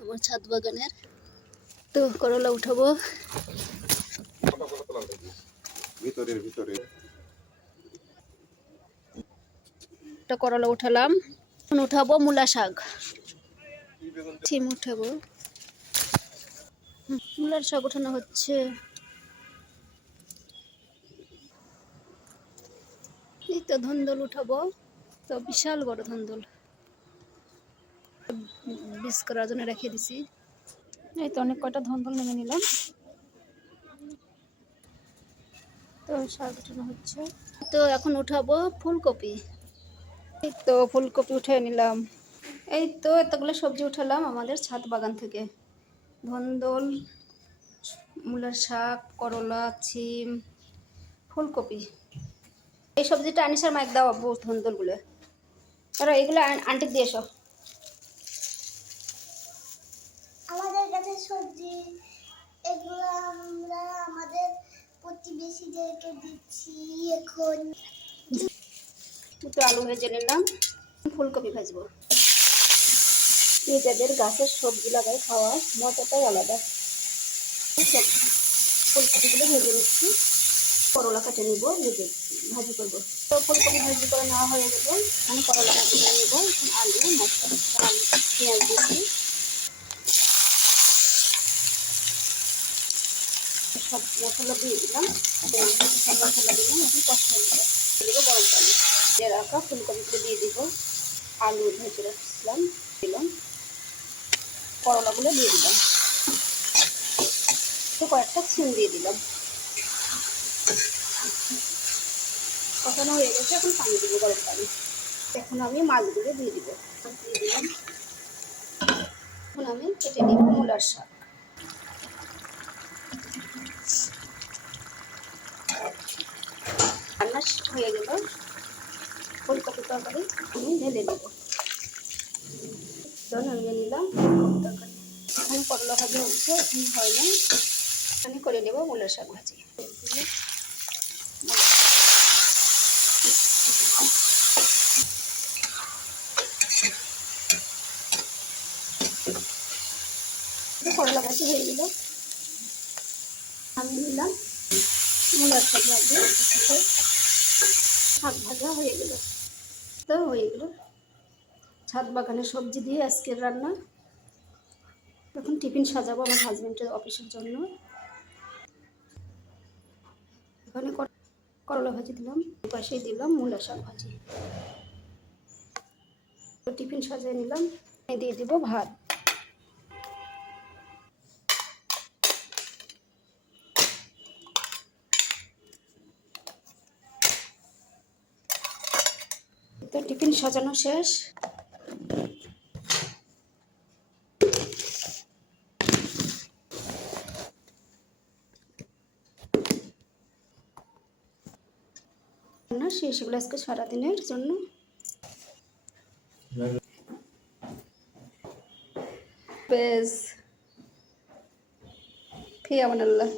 আমার ছাদ বাগানের তো করলা উঠাবো। ভিতরের ভিতরে একটা করলা উঠালাম, এখন উঠাবো মূলা শাক, সিম উঠাবো। মূলার শাক উঠানো হচ্ছে। এই তো ধন্দল উঠাবো, তো বিশাল বড় ধন্দল বীজ করার জন্য রেখে দিছি। এই তো অনেক কয়টা ধন্দল নেমে নিলাম, তো শাক উঠানো হচ্ছে। তো এখন উঠাবো ফুলকপি। এই তো ফুলকপি উঠে নিলাম। এই তো এতগুলো সবজি উঠালাম আমাদের ছাদ বাগান থেকে। ধন্দল, মূলার শাক, করলা, সিম, ফুলকপি। এই সবজিটা আনিসার মাইক দাও আব্বু, ধন্দলগুলো আর এগুলো আন্টি দিয়ে এসো। আমাদের কাছে সবজি এগুলো আমরা আমাদের প্রতিবেশীদেরকে দিচ্ছি। এখন একটু আলু ভেজে নিলাম, ফুলকপি ভাজবো। নিজেদের গাছের সবজি লাগাই খাওয়ার মজাটাই আলাদা। ফুলকপিগুলো ভেজে নিচ্ছি, করলা কাটে নিব, ভেজে ভাজি করবো। তো ফুলকপি ভাজি করে নেওয়া হয়ে গেল, আমি করলা ভাজি করে নেবো। আলু মশলা, আলু পেঁয়াজ দিচ্ছি, সব মশলা দিয়ে দিলাম। সব মশলা দিলাম, এখন কষা নেবো। দেবো গরম পানি, দিয়ে রাখা ফুলকপিগুলো দিয়ে দিব। আলু ভেজে রাখছিলাম দিলাম, করলাগুলো দিয়ে দিলাম, তো কয়েকটা সিম দিয়ে দিলাম। কষানো হয়ে গেছে, এখন পানি দিব, গরম পানি। এখন আমি মাছগুলো দিয়ে দিব, দিয়ে দিলাম। এখন আমি কেটে নিব মূলার শাক। রান্না হয়ে গেল, ফুলকপি তরকারি আমি ঢেলে নেব। নামিয়ে নিলাম ফুলকপি তরকারি। এখন করলা ভাজি হচ্ছে, এখন হয়নি, আমি করে নেব মূলার শাক ভাজি। করলা ভাজি হয়ে গেল, আমি নিলাম মূলার শাক ভাজি। শাক ভাজা হয়ে গেল, তো হয়ে গেল ছাদ বাগানের সবজি দিয়ে আজকের রান্না। এখন টিফিন সাজাবো আমার হাজবেন্ডের অফিসের জন্য। এখানে করলা ভাজি দিলাম, পাশেই দিলাম মূলা শাক ভাজি। টিফিন সাজিয়ে নিলাম, দিয়ে দিব ভাত। তো টিফিন সাজানো শেষ। রান্না শেষ হলো আজকে সারাদিনের জন্য। বেশ, ফি আমানাল্লাহ।